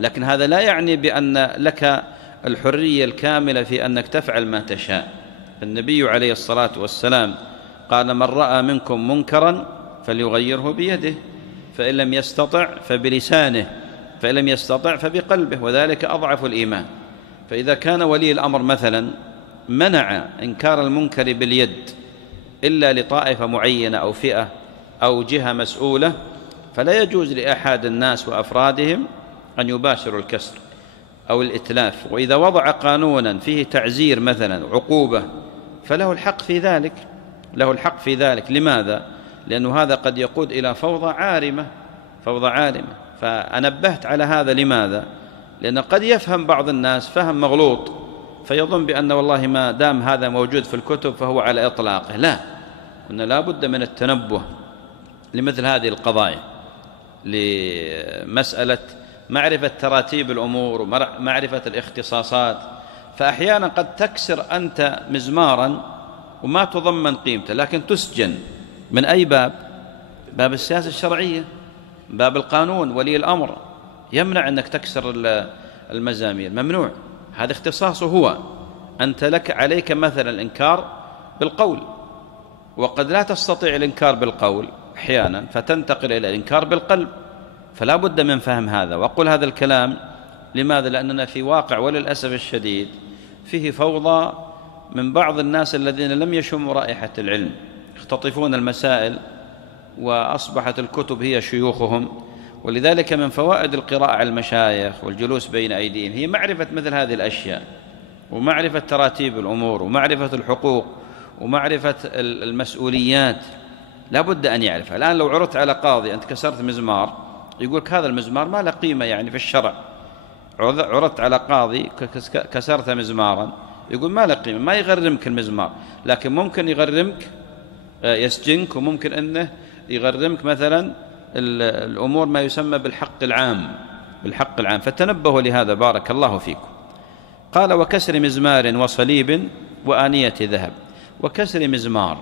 لكن هذا لا يعني بأن لك الحرية الكاملة في أنك تفعل ما تشاء. النبي عليه الصلاة والسلام قال من رأى منكم منكرا فليغيره بيده، فإن لم يستطع فبلسانه، فإن لم يستطع فبقلبه، وذلك أضعف الإيمان. فإذا كان ولي الأمر مثلا منع إنكار المنكر باليد إلا لطائفة معينة أو فئة أو جهة مسؤولة، فلا يجوز لأحد الناس وأفرادهم أن يباشروا الكسر أو الإتلاف. وإذا وضع قانونا فيه تعزير مثلا عقوبة فله الحق في ذلك، له الحق في ذلك. لماذا؟ لأنه هذا قد يقود إلى فوضى عارمة. فأنبهت على هذا. لماذا؟ لأن قد يفهم بعض الناس فهم مغلوط فيظن بأن والله ما دام هذا موجود في الكتب فهو على إطلاقه. لا، أن لا بد من التنبه لمثل هذه القضايا، لمسألة معرفة تراتيب الأمور ومعرفة الاختصاصات. فأحيانا قد تكسر أنت مزمارا وما تضمن قيمته، لكن تسجن من أي باب؟ باب السياسة الشرعية، باب القانون. ولي الأمر يمنع أنك تكسر المزامير، ممنوع. هذا اختصاصه هو. أنت لك عليك مثلا الإنكار بالقول، وقد لا تستطيع الإنكار بالقول أحيانا فتنتقل إلى الإنكار بالقلب، فلا بد من فهم هذا. وأقول هذا الكلام لماذا؟ لأننا في واقع وللأسف الشديد فيه فوضى من بعض الناس الذين لم يشموا رائحة العلم، يختطفون المسائل وأصبحت الكتب هي شيوخهم. ولذلك من فوائد القراءة على المشايخ والجلوس بين أيديهم هي معرفة مثل هذه الأشياء، ومعرفة تراتيب الأمور، ومعرفة الحقوق، ومعرفة المسؤوليات. لا بد أن يعرف. الآن لو عرضت على قاضي أنت كسرت مزمار، يقولك هذا المزمار ما له قيمة يعني في الشرع. عرضت على قاضي كسرت مزمارا، يقول ما له قيمة، ما يغرمك المزمار، لكن ممكن يغرمك يسجنك، وممكن أنه يغرمك مثلا الأمور ما يسمى بالحق العام. فتنبهوا لهذا بارك الله فيكم. قال وكسر مزمار وصليب وآنية ذهب. وكسر مزمار،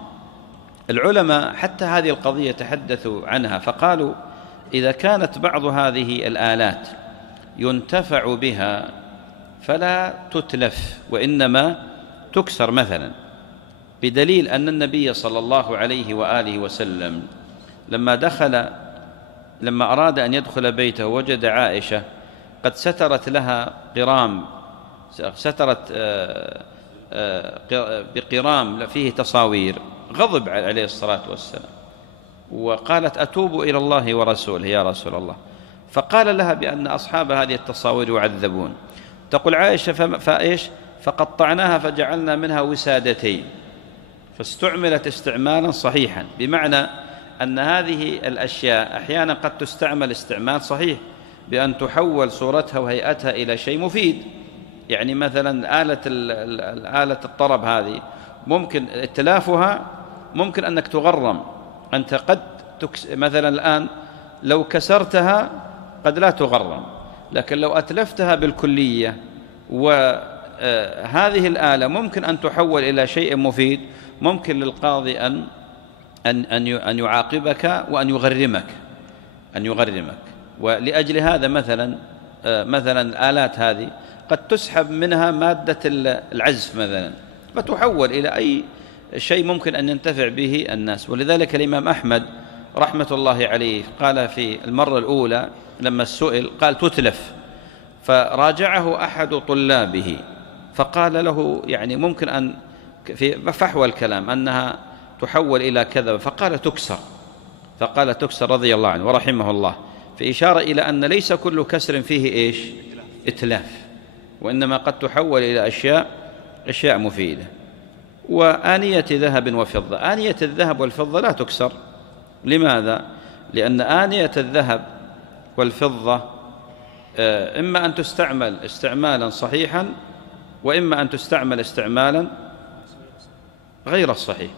العلماء حتى هذه القضية تحدثوا عنها فقالوا إذا كانت بعض هذه الآلات ينتفع بها فلا تتلف وإنما تكسر مثلا، بدليل أن النبي صلى الله عليه وآله وسلم لما أراد أن يدخل بيته وجد عائشة قد سترت لها قرام، سترت بقرام فيه تصاوير، غضب عليه الصلاة والسلام وقالت أتوب إلى الله ورسوله يا رسول الله. فقال لها بأن أصحاب هذه التصاوير يعذبون. تقول عائشة فإيش فقطعناها فجعلنا منها وسادتين، فاستعملت استعمالا صحيحا، بمعنى أن هذه الأشياء أحيانا قد تستعمل استعمال صحيح بأن تحول صورتها وهيئتها إلى شيء مفيد. يعني مثلا آلة الطرب هذه ممكن اتلافها، ممكن أنك تغرم. أنت قد مثلا الآن لو كسرتها قد لا تغرم، لكن لو أتلفتها بالكلية وهذه الآلة ممكن أن تحول إلى شيء مفيد، ممكن للقاضي أن يعاقبك وأن يغرمك. ولأجل هذا مثلا الآلات هذه قد تسحب منها مادة العزف مثلا، فتحول إلى أي شيء ممكن أن ينتفع به الناس. ولذلك الإمام أحمد رحمة الله عليه قال في المرة الأولى لما السئل قال تتلف، فراجعه أحد طلابه فقال له يعني ممكن أن في فحوى الكلام أنها تحول إلى كذا، فقال تكسر رضي الله عنه ورحمه الله، في إشارة إلى أن ليس كل كسر فيه إتلاف، وإنما قد تحول إلى أشياء مفيدة. وآنية ذهب وفضة، آنية الذهب والفضة لا تكسر. لماذا؟ لأن آنية الذهب والفضة إما أن تستعمل استعمالا صحيحا، وإما أن تستعمل استعمالا غير الصحيح.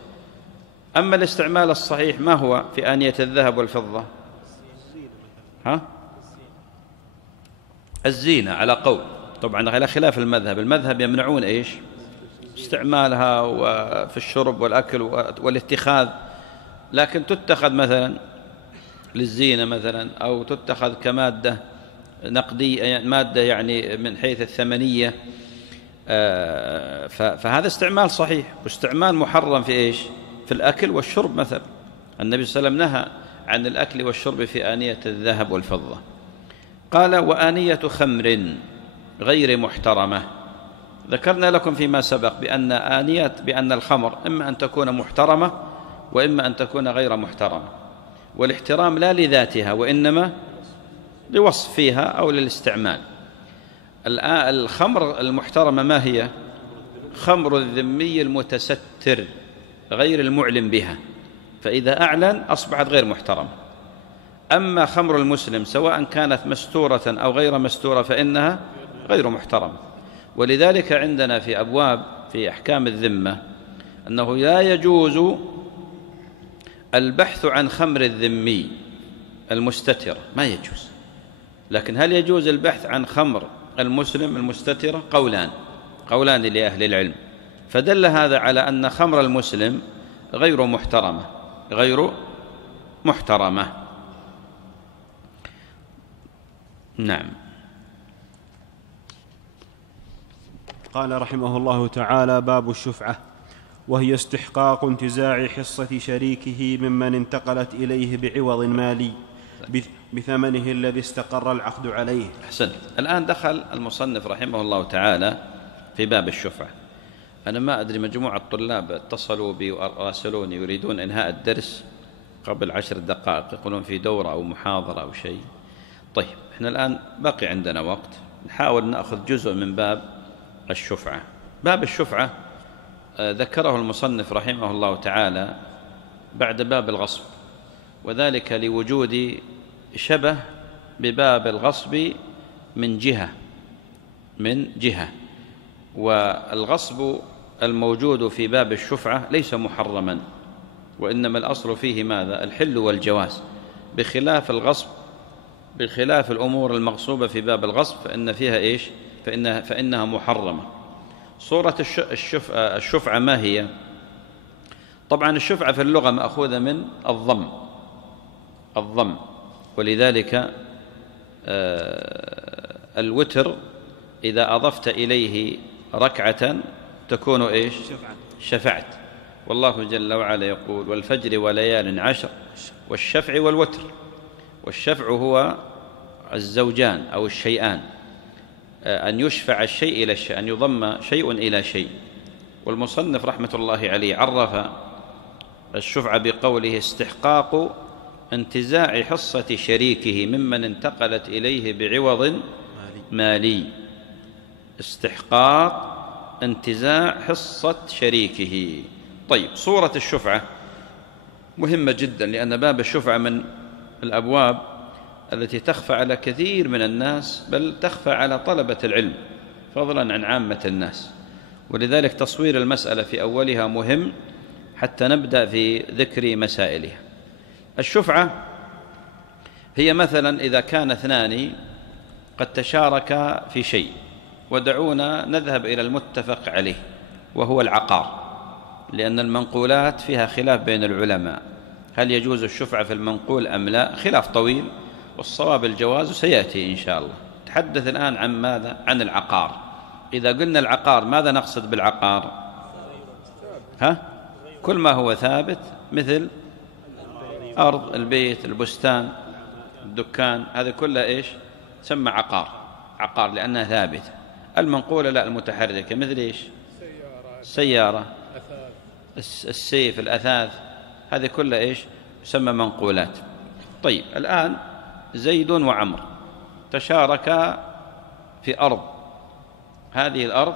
أما الاستعمال الصحيح ما هو في آنية الذهب والفضة؟ الزينة على قول، طبعا على خلاف المذهب يمنعون استعمالها وفي الشرب والأكل والاتخاذ، لكن تتخذ مثلا للزينة مثلا، أو تتخذ كمادة نقدية، مادة يعني من حيث الثمنية، فهذا استعمال صحيح، واستعمال محرم في في الأكل والشرب مثلا. النبي صلى الله عليه وسلم نهى عن الأكل والشرب في آنية الذهب والفضة. قال وآنية خمر غير محترمة. ذكرنا لكم فيما سبق بأن الخمر إما أن تكون محترمة وإما أن تكون غير محترمة، والاحترام لا لذاتها وإنما لوصفها أو للاستعمال. الخمر المحترمة ما هي؟ خمر الذمي المتستر غير المعلن بها، فإذا أعلن أصبحت غير محترمة. أما خمر المسلم سواء كانت مستورة أو غير مستورة فإنها غير محترمة. ولذلك عندنا في أبواب في أحكام الذمة أنه لا يجوز البحث عن خمر الذمي المستترة، ما يجوز. لكن هل يجوز البحث عن خمر المسلم المستترة؟ قولان لأهل العلم، فدل هذا على أن خمر المسلم غير محترمة. نعم. قال رحمه الله تعالى: باب الشفعة، وهي استحقاق انتزاع حصة شريكه ممن انتقلت إليه بعوض مالي بثمنه الذي استقر العقد عليه. أحسنت. الآن دخل المصنف رحمه الله تعالى في باب الشفعة. أنا ما أدري، مجموعة طلاب اتصلوا بي وراسلوني يريدون إنهاء الدرس قبل 10 دقائق، يقولون في دورة أو محاضرة أو شيء. طيب، إحنا الآن بقي عندنا وقت، نحاول نأخذ جزء من باب الشفعة. باب الشفعة ذكره المصنف رحمه الله تعالى بعد باب الغصب، وذلك لوجود شبه بباب الغصب من جهة، والغصب الموجود في باب الشفعة ليس محرما، وإنما الأصل فيه ماذا؟ الحل والجواز، بخلاف الغصب، بخلاف الأمور المغصوبة في باب الغصب فإن فيها فإنها محرمة. صورة الشفعة ما هي؟ طبعا الشفعة في اللغة مأخوذة من الضم، ولذلك الوتر إذا أضفت إليه ركعة تكون شفعت. والله جل وعلا يقول: والفجر وليال عشر والشفع والوتر. والشفع هو الزوجان أو الشيئان، أن يشفع الشيء إلى الشيء، أن يضم شيء إلى شيء. والمصنف رحمة الله عليه عرف الشفعة بقوله: استحقاق انتزاع حصة شريكه ممن انتقلت إليه بعوض مالي. استحقاق انتزاع حصة شريكه. طيب، صورة الشفعة مهمة جدا، لأن باب الشفعة من الأبواب التي تخفى على كثير من الناس، بل تخفى على طلبة العلم فضلا عن عامة الناس، ولذلك تصوير المسألة في أولها مهم حتى نبدأ في ذكر مسائلها. الشفعة هي مثلا إذا كان اثنان قد تشاركا في شيء، ودعونا نذهب إلى المتفق عليه وهو العقار، لأن المنقولات فيها خلاف بين العلماء، هل يجوز الشفعة في المنقول أم لا؟ خلاف طويل، والصواب الجواز سيأتي إن شاء الله. تحدث الآن عن ماذا؟ عن العقار. إذا قلنا العقار ماذا نقصد بالعقار؟ كل ما هو ثابت، مثل أرض، البيت، البستان، الدكان، هذا كله إيش؟ تسمى عقار لأنها ثابتة. المنقولة لا، المتحركة، مثل إيش؟ سيارة، السيف، الأثاث، هذه كلها إيش؟ تسمى منقولات. طيب، الآن زيد وعمر تشاركا في أرض، هذه الأرض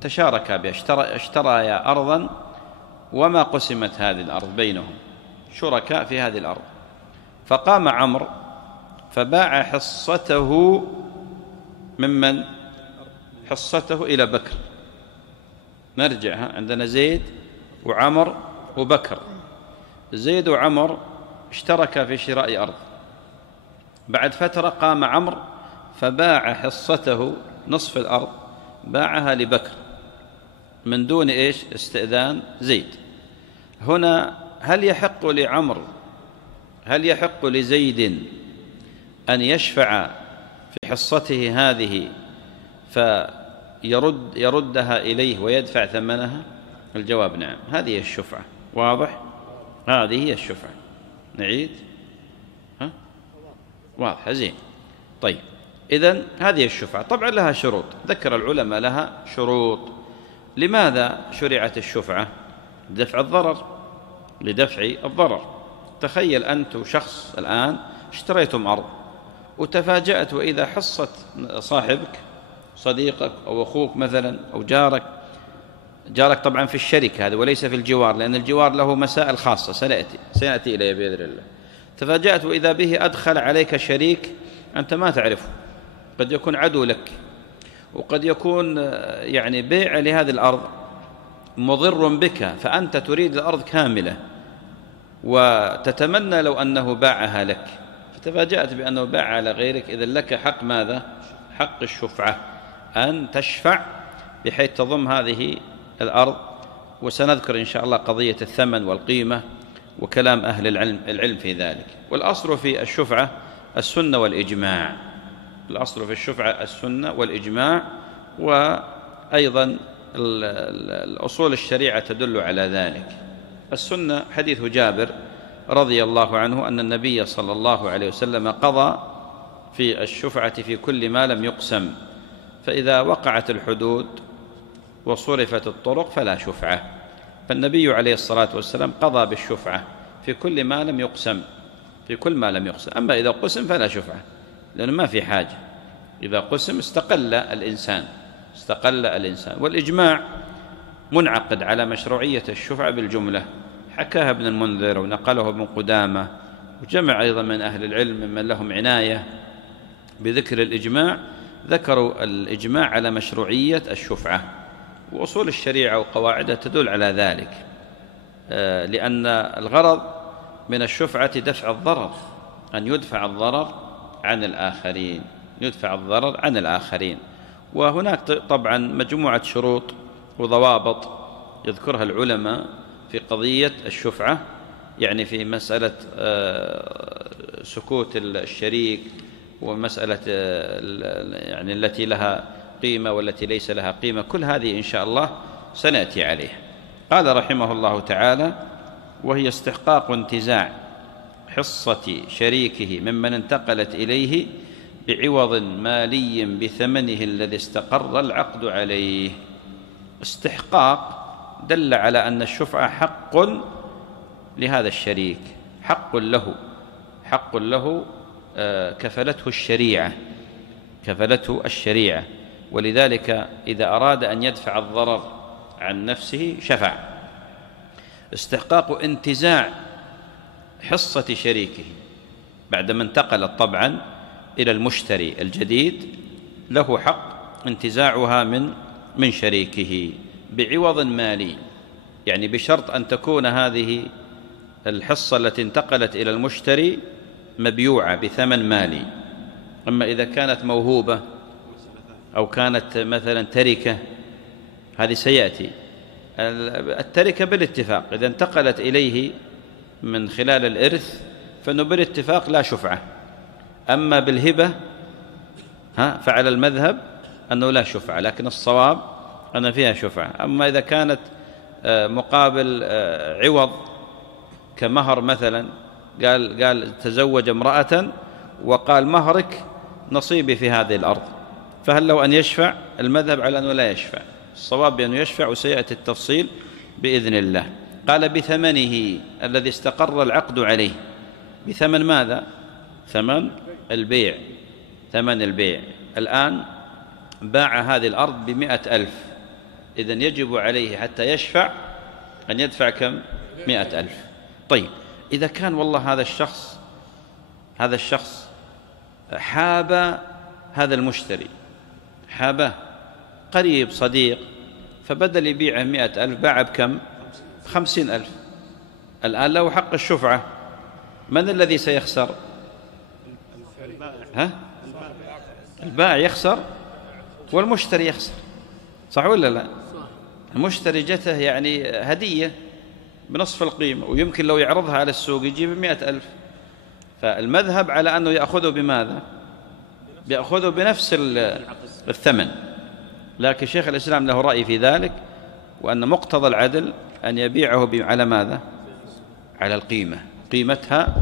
تشاركا بها، اشتريا أرضا وما قسمت هذه الأرض بينهم، شركاء في هذه الأرض. فقام عمرو فباع حصته ممن؟ حصته إلى بكر. نرجع، عندنا زيد وعمر وبكر. زيد وعمر اشتركا في شراء أرض. بعد فترة قام عمرو فباع حصته، نصف الأرض، باعها لبكر من دون إيش؟ استئذان زيد. هنا هل يحق لعمرو، هل يحق لزيد أن يشفع في حصته هذه فيردها إليه ويدفع ثمنها؟ الجواب نعم، هذه هي الشفعة. واضح؟ هذه هي الشفعة. نعيد؟ واضح، زين. طيب، إذن هذه الشفعة طبعا لها شروط، ذكر العلماء لها شروط. لماذا شرعت الشفعة؟ لدفع الضرر، لدفع الضرر. تخيل أنت شخص الآن اشتريتم أرض وتفاجأت وإذا حصة صاحبك، صديقك أو أخوك مثلا أو جارك طبعا في الشركة هذا وليس في الجوار، لأن الجوار له مسائل خاصة سنأتي إليه بإذن الله. تفاجأت وإذا به أدخل عليك شريك أنت ما تعرفه، قد يكون عدو لك، وقد يكون يعني بيع لهذه الأرض مضر بك، فأنت تريد الأرض كاملة وتتمنى لو أنه باعها لك، فتفاجأت بأنه باع على غيرك. إذن لك حق ماذا؟ حق الشفعة، أن تشفع بحيث تضم هذه الأرض. وسنذكر إن شاء الله قضية الثمن والقيمة وكلام أهل العلم في ذلك. والأصل في الشفعة السنة والإجماع، الأصل في الشفعة السنة والإجماع، وأيضا الأصول الشريعة تدل على ذلك. السنة حديث جابر رضي الله عنه أن النبي صلى الله عليه وسلم قضى في الشفعة في كل ما لم يقسم، فإذا وقعت الحدود وصرفت الطرق فلا شفعة. فالنبي عليه الصلاة والسلام قضى بالشفعة في كل ما لم يقسم، في كل ما لم يقسم. أما إذا قسم فلا شفعة، لأنه ما في حاجة. إذا قسم استقل الإنسان. والإجماع منعقد على مشروعية الشفعة بالجملة، حكاها ابن المنذر ونقله ابن قدامة وجمع أيضا من أهل العلم ممن لهم عناية بذكر الإجماع، ذكروا الإجماع على مشروعية الشفعة، وأصول الشريعة وقواعدها تدل على ذلك، لأن الغرض من الشفعة دفع الضرر، أن يدفع الضرر عن الآخرين. وهناك طبعا مجموعة شروط وضوابط يذكرها العلماء في قضية الشفعة، يعني في مسألة سكوت الشريك، ومسألة يعني التي لها قيمة والتي ليس لها قيمة، كل هذه إن شاء الله سنأتي عليها. قال رحمه الله تعالى: وهي استحقاق انتزاع حصة شريكه ممن انتقلت إليه بعوض مالي بثمنه الذي استقر العقد عليه. استحقاق دل على أن الشفعة حق لهذا الشريك، حق له كفلته الشريعة، ولذلك إذا أراد أن يدفع الضرر عن نفسه شفع. استحقاق انتزاع حصة شريكه بعدما انتقلت طبعا إلى المشتري الجديد، له حق انتزاعها من شريكه بعوض مالي، يعني بشرط أن تكون هذه الحصة التي انتقلت إلى المشتري مبيوعة بثمن مالي. أما إذا كانت موهوبة أو كانت مثلا تركة هذه سيأتي. التركة بالاتفاق إذا انتقلت إليه من خلال الإرث فإنه بالاتفاق لا شفعة. أما بالهبة فعلى المذهب أنه لا شفعة، لكن الصواب أن فيها شفعة. أما إذا كانت مقابل عوض كمهر مثلا، قال تزوج امرأة وقال مهرك نصيبي في هذه الأرض، فهل له أن يشفع؟ المذهب على أنه لا يشفع، الصواب بأنه يشفع، وسيأتي التفصيل بإذن الله. قال بثمنه الذي استقر العقد عليه. بثمن ماذا؟ ثمن البيع، ثمن البيع. الآن باع هذه الأرض ب100,000، إذن يجب عليه حتى يشفع أن يدفع كم؟ 100,000. طيب إذا كان والله هذا الشخص حاب هذا المشتري، حابه قريب صديق، فبدل يبيعه 100,000 باع بكم؟ 50,000. الآن له حق الشفعة، من الذي سيخسر؟ البائع يخسر والمشتري يخسر، صح ولا لا؟ المشتري جته يعني هدية بنصف القيمة، ويمكن لو يعرضها على السوق يجيب 100,000. فالمذهب على أنه يأخذه بماذا؟ يأخذه بنفس الثمن. لكن شيخ الإسلام له رأي في ذلك، وأن مقتضى العدل أن يبيعه على ماذا؟ على القيمة، قيمتها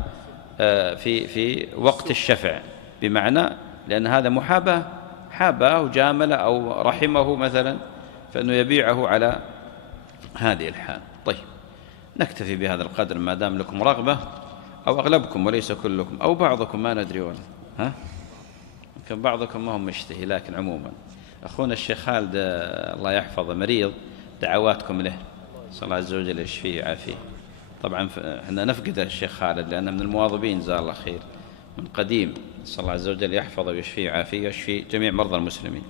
في وقت الشفع، بمعنى لأن هذا محاباة، حابه وجامل أو رحمه مثلا، فإنه يبيعه على هذه الحال. طيب نكتفي بهذا القدر ما دام لكم رغبة، أو أغلبكم وليس كلكم، أو بعضكم ما ندري ولا يمكن بعضكم ما هم مشتهي، لكن عموما أخونا الشيخ خالد الله يحفظه مريض، دعواتكم له، صلى الله عز وجل يشفيه ويعافيه. طبعا احنا نفقد الشيخ خالد لأنه من المواظبين جزاه الله خير من قديم، صلى الله عز وجل يحفظه ويشفيه ويعافيه ويشفي جميع مرضى المسلمين.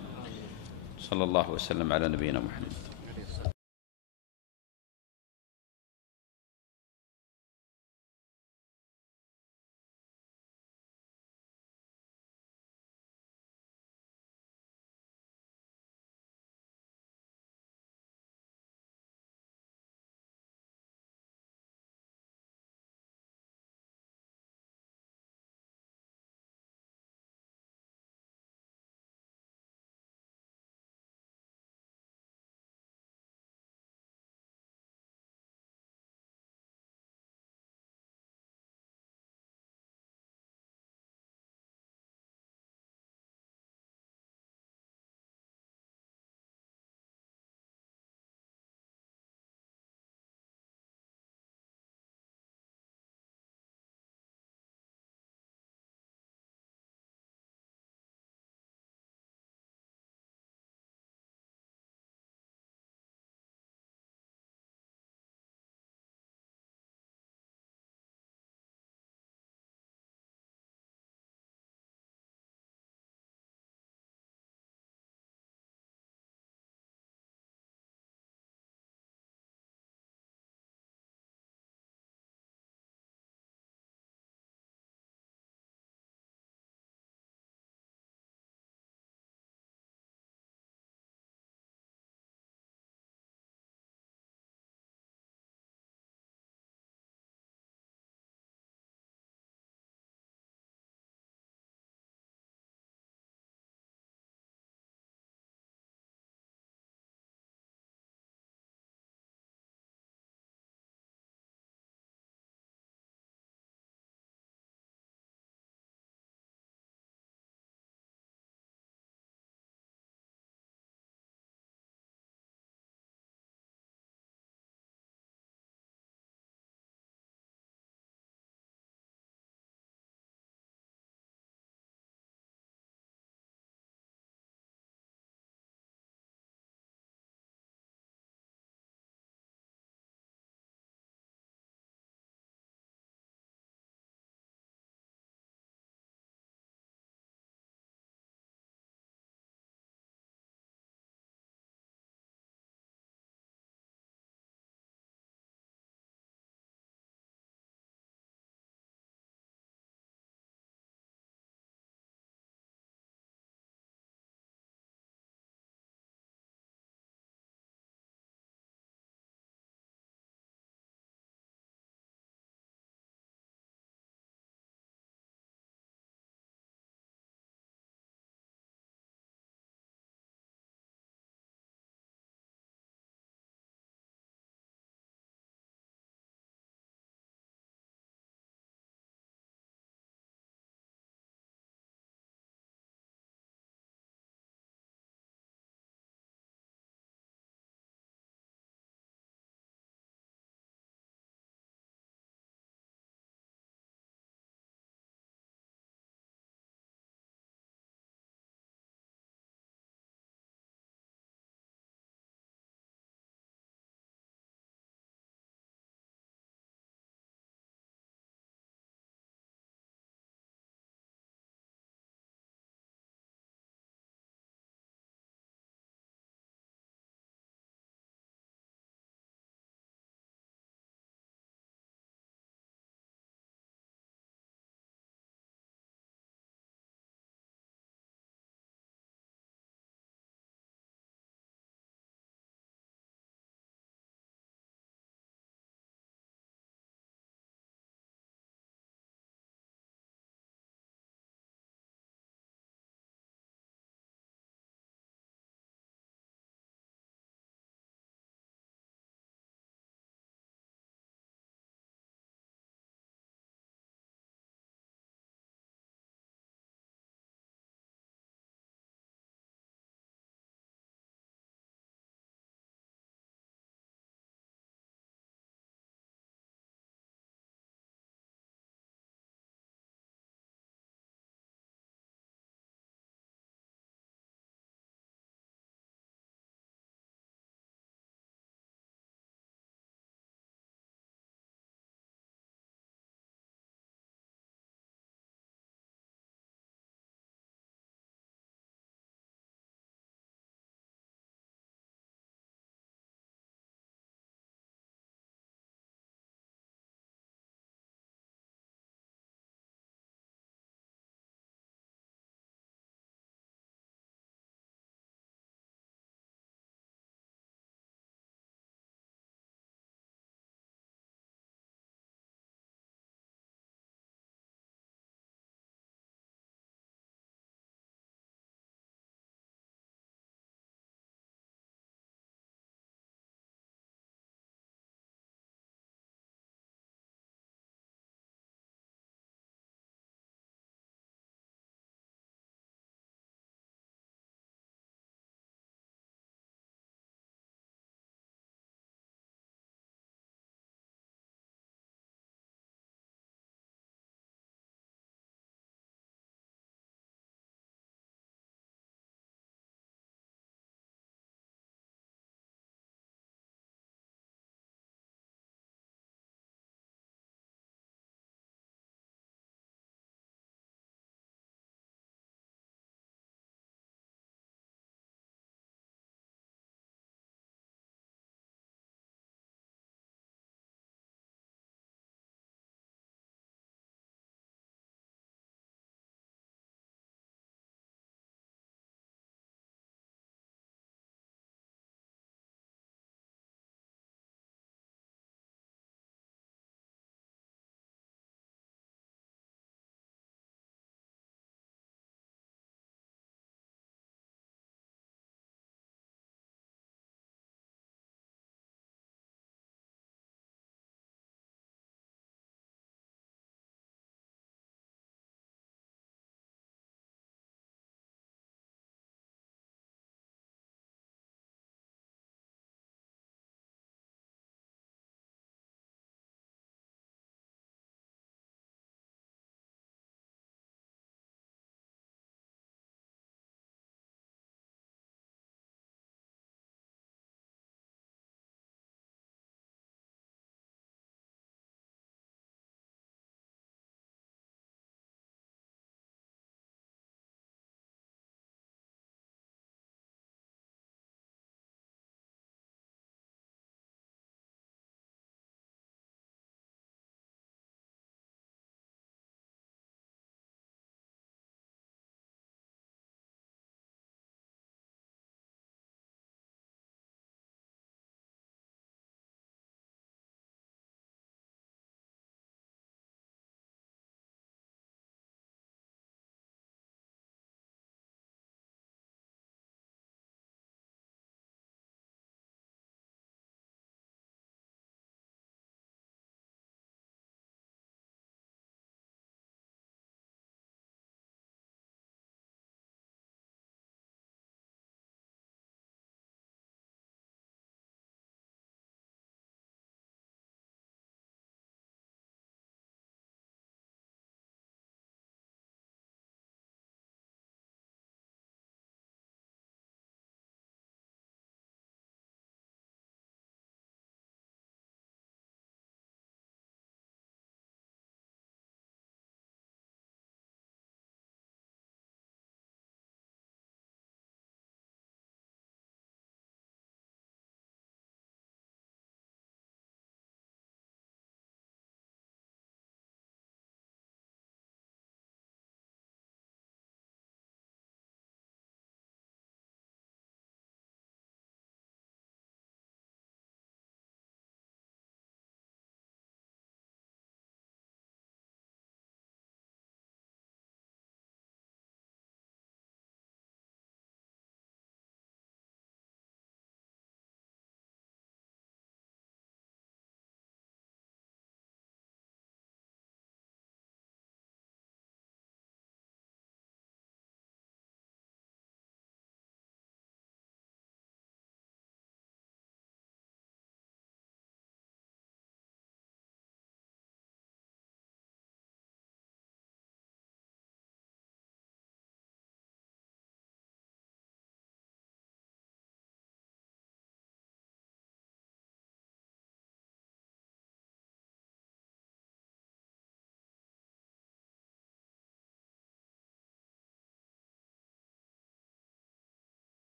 صلى الله وسلم على نبينا محمد.